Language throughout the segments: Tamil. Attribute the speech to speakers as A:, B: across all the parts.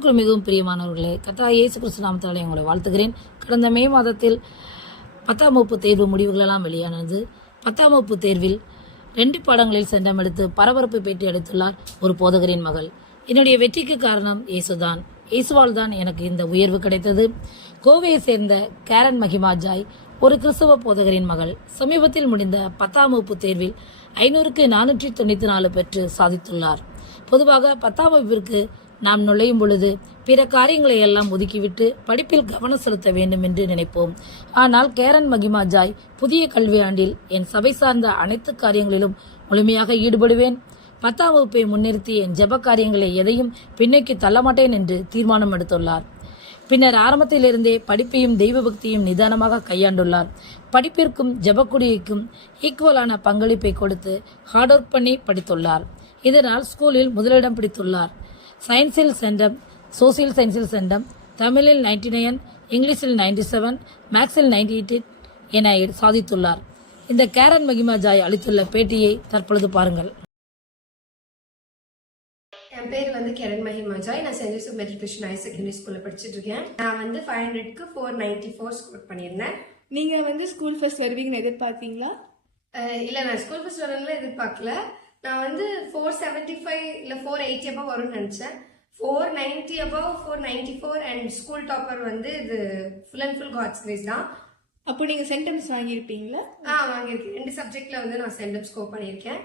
A: கர்த்தருக்குள் மிகவும் பிரியமானவர்களே கர்த்தா இயேசு கிறிஸ்து நாமத்தாலே உங்களை வாழ்த்துகிறேன். கடந்த மே மாதத்தில் பத்தாம் வகுப்பு தேர்வு முடிவுகளெல்லாம் வெளியானது. பத்தாம் வகுப்பு தேர்வில் ரெண்டு பாடங்களில் சென்றம் எடுத்து பரபரப்பு பேட்டி அளித்துள்ளார் ஒரு போதகரின் மகள். என்னுடைய வெற்றிக்கு காரணம் இயேசுதான். இயேசுவால் தான் எனக்கு இந்த உயர்வு கிடைத்தது. கோவையை சேர்ந்த கேரன் மகிமாஜாய் ஒரு கிறிஸ்தவ போதகரின் மகள். சமீபத்தில் முடிந்த பத்தாம் வகுப்பு தேர்வில் ஐநூறுக்கு நானூற்றி தொண்ணூற்றி நாலு பெற்று சாதித்துள்ளார். பொதுவாக பத்தாம் வகுப்பிற்கு நாம் நுழையும் பொழுது பிற காரியங்களை எல்லாம் ஒதுக்கிவிட்டு படிப்பில் கவனம் செலுத்த வேண்டும் என்று நினைப்போம். ஆனால் கேரன் மகிமா ஜாய் புதிய கல்வியாண்டில் என் சபை சார்ந்த அனைத்து காரியங்களிலும் முழுமையாக ஈடுபடுவேன். பத்தாம் வகுப்பை முன்னிறுத்தி என் ஜெப காரியங்களை எதையும் பின்னோக்கி தள்ளமாட்டேன் என்று தீர்மானம் எடுத்துள்ளார். பின்னர் ஆரம்பத்திலிருந்தே படிப்பையும் தெய்வ பக்தியும் நிதானமாக கையாண்டுள்ளார். படிப்பிற்கும் ஜெபக்குடிக்கும் ஈக்குவலான பங்களிப்பை கொடுத்து ஹார்ட் ஒர்க் பண்ணி படித்துள்ளார். இதனால் ஸ்கூலில் முதலிடம் பிடித்துள்ளார். சயின்ஸில் சென்டம் சோசியல் சயின்ஸில் சென்டம் தமிழில் நைன்டி நைன் இங்கிலீஷில் நைன்டி செவன் மேக்ஸில் நைன்டி எயிட் என சாதித்துள்ளார். இந்த கேரன் மகிமா ஜாய் அளித்துள்ள பேட்டியை தற்பொழுது பாருங்கள்.
B: என் பேர் வந்து கிரண் மஹிமாஜாய் நான் saint Joseph matriculation higher secondary ஸ்கூல்ல படிச்சுட்டு இருக்கேன் நான் வந்து ஃபைவ் ஹண்ட்ரட்க்கு ஃபோர் நைன்டி ஃபோர் ஸ்கோர் பண்ணியிருந்தேன்.
C: நீங்க வந்து ஸ்கூல் ஃபர்ஸ்ட் வருவீங்கன்னு எதிர்பார்த்தீங்களா?
B: இல்ல நான் ஸ்கூல் ஃபர்ஸ்ட் வரணும்னு எதிர்பார்க்கல. நான் வந்து ஃபோர் செவன்டி ஃபைவ் இல்ல ஃபோர் எயிட்டி அபவ் வரும்னு நினைச்சேன். Four ninety above four ninety four and school topper வந்து இது full and full God's grace தான்.
C: அப்போ நீங்க சென்டென்ஸ் வாங்கியிருப்பீங்களா?
B: ஆ வாங்கியிருக்கேன். ரெண்டு சப்ஜெக்ட்ல வந்து நான் சென்டம் ஸ்கோர் பண்ணியிருக்கேன்.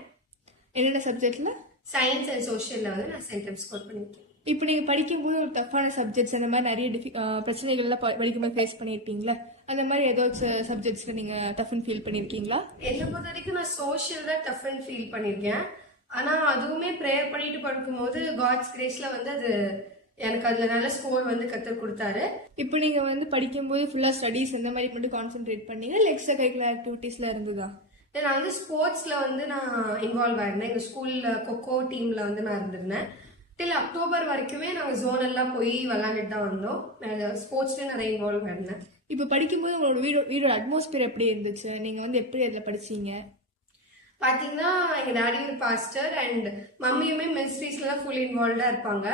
C: என்னென்ன சப்ஜெக்ட்ல
B: சயின்ஸ் அண்ட் சோஷியல்ல வந்து நான் சென்டம் ஸ்கோர் பண்ணியிருக்கேன்
C: இப்போ நீங்க படிக்கும்போது ஒரு டஃப்பான சப்ஜெக்ட்ஸ் அந்த மாதிரி நிறைய டிஃபி பிரச்சனைகள்லாம் படிக்கும்போது ஃபேஸ் பண்ணியிருப்பீங்களா? அந்த மாதிரி ஏதாச்சும் சப்ஜெக்ட்ஸ்ல நீங்க டஃப்னு ஃபீல் பண்ணியிருக்கீங்களா?
B: என்னை பொறுத்த வரைக்கும் நான் சோஷியல் தான் டஃப் அண்ட் ஃபீல் பண்ணியிருக்கேன். ஆனா அதுவுமே ப்ரேயர் பண்ணிட்டு படுக்கும்போது காட்ஸ் கிரேஸ்ல வந்து அது எனக்கு அதுல நல்ல ஸ்கோர் வந்து கத்து கொடுத்தாரு.
C: இப்போ நீங்க வந்து படிக்கும்போது ஃபுல்லா ஸ்டடீஸ் இந்த மாதிரி மட்டும் கான்சென்ட்ரேட் பண்ணீங்க இல்லை எக்ஸ்ட்ரா கரிக்குலர் ஆக்டிவிட்டீஸ்ல இருந்ததா?
B: நான் வந்து ஸ்போர்ட்ஸ்ல வந்து நான் இன்வால்வ் ஆயிருந்தேன். எங்க ஸ்கூல்ல கொக்கோ டீம்ல வந்து நான் இருந்திருந்தேன். டில் அக்டோபர் வரைக்குமே நாங்கள் ஜோன் எல்லாம் போய் விளாண்டுட்டு தான் வந்தோம். ஸ்போர்ட்ஸ்ல நிறைய இன்வால்வ் ஆயிருந்தேன்.
C: இப்போ படிக்கும்போது உங்களோட வீடு வீடோட அட்மாஸ்பியர் எப்படி இருந்துச்சு? நீங்க வந்து எப்படி அதில் படிச்சீங்க?
B: பாத்தீங்கன்னா எங்க டாடி ஒரு பாஸ்டர் அண்ட் மம்மியுமே மினிஸ்ட்ரீஸ்ல தான் ஃபுல் இன்வால்வ்டா இருப்பாங்க.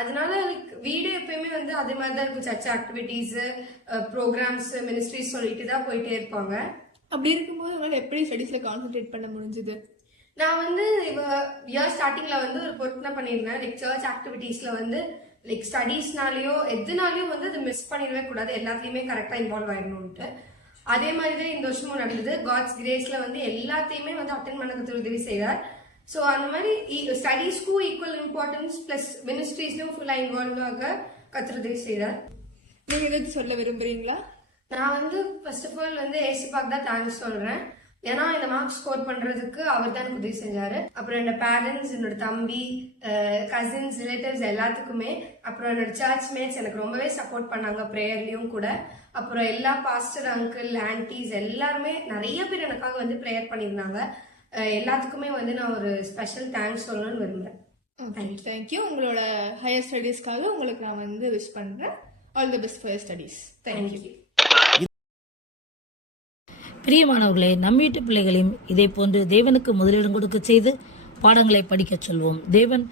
B: அதனால like வீடு எப்பயுமே வந்து அதே மாதிரி தான் இருக்கும் சர்ச் ஆக்டிவிட்டீஸ் ப்ரோக்ராம்ஸ் மினிஸ்ட்ரிஸ் சொல்லிட்டு தான் போயிட்டே இருப்பாங்க.
C: அப்படி இருக்கும்போது உங்களால் எப்படி ஸ்டடீஸ்ல கான்சென்ட்ரேட் பண்ண முடிஞ்சுது?
B: நான் வந்து இவ இயர் ஸ்டார்டிங்ல வந்து ஒரு பொறுப்புனா பண்ணியிருந்தேன். லைக் சர்ச் ஆக்டிவிட்டீஸ்ல வந்து லைக் ஸ்டடீஸ்னாலயோ எதுனாலயும் வந்து அது மிஸ் பண்ணிடவே கூடாது. எல்லாத்தையுமே கரெக்டா இன்வால்வ் ஆயிடணும்ட்டு அதே மாதிரி தான் இந்த வருஷமும் நடந்தது. காட்ஸ் கிரேஸ்ல வந்து எல்லாத்தையுமே வந்து அட்டன் பண்ண கத்து உதவி செய்தார் ஸோ அந்த மாதிரி ஸ்டடீஸ்க்கும் ஈக்குவல் இம்பார்ட்டன்ஸ் பிளஸ் மினிஸ்ட்ரிஸ்லயும் ஃபுல்லா இன்வால்வ் ஆக கத்து உதவி செய்தார்
C: நீங்க ஏதாச்சும் சொல்ல விரும்புறீங்களா?
B: நான் வந்து ஃபர்ஸ்ட் ஆஃப் ஆல் வந்து ஏசிபாக் தான் தேங்க்ஸ் சொல்றேன். ஏன்னா இந்த மார்க் ஸ்கோர் பண்றதுக்கு அவர் தான் உதவி செஞ்சாரு. அப்புறம் என்னோட பேரண்ட்ஸ் என்னோட தம்பி கசின்ஸ் ரிலேட்டிவ்ஸ் எல்லாத்துக்குமே அப்புறம் என்னோட சர்ச் மேட்ஸ் எனக்கு ரொம்பவே சப்போர்ட் பண்ணாங்க ப்ரேயர்லயும் கூட. அப்புறம் எல்லா பாஸ்டர் அங்கிள் ஆன்டிஸ் எல்லாருமே நிறைய பேர் எனக்காக வந்து ப்ரேயர் பண்ணியிருந்தாங்க. எல்லாத்துக்குமே வந்து நான் ஒரு ஸ்பெஷல் தேங்க்ஸ் சொல்லணும்னு விரும்புறேன்.
C: ஓகே தேங்க்யூ உங்களோட ஹையர் ஸ்டடீஸ்க்காக உங்களுக்கு நான் வந்து விஷ் பண்றேன். All the best for studies thank you
B: thank you
A: பிரியமானவர்களே நம் வீட்டு பிள்ளைகளையும் இதே போன்று தேவனுக்கு முதலிடம் கொடுக்க செய்து பாடங்களை படிக்கச் சொல்வோம். தேவன்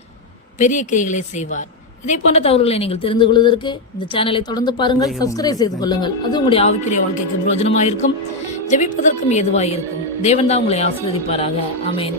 A: பெரிய கிரைகளை செய்வார். இதே போன்ற தகவல்களை நீங்கள் தெரிந்து கொள்வதற்கு இந்த சேனலை தொடர்ந்து பாருங்கள். சப்ஸ்கிரைப் செய்து கொள்ளுங்கள். அது உங்களுடைய ஆவிக்குரிய வாழ்க்கைக்கு பிரயோஜனமாக இருக்கும் ஜெபிப்பதற்கும் ஏதுவாக இருக்கும் தேவன் தான் உங்களை ஆசீர்வதிப்பாராக. ஆமென்.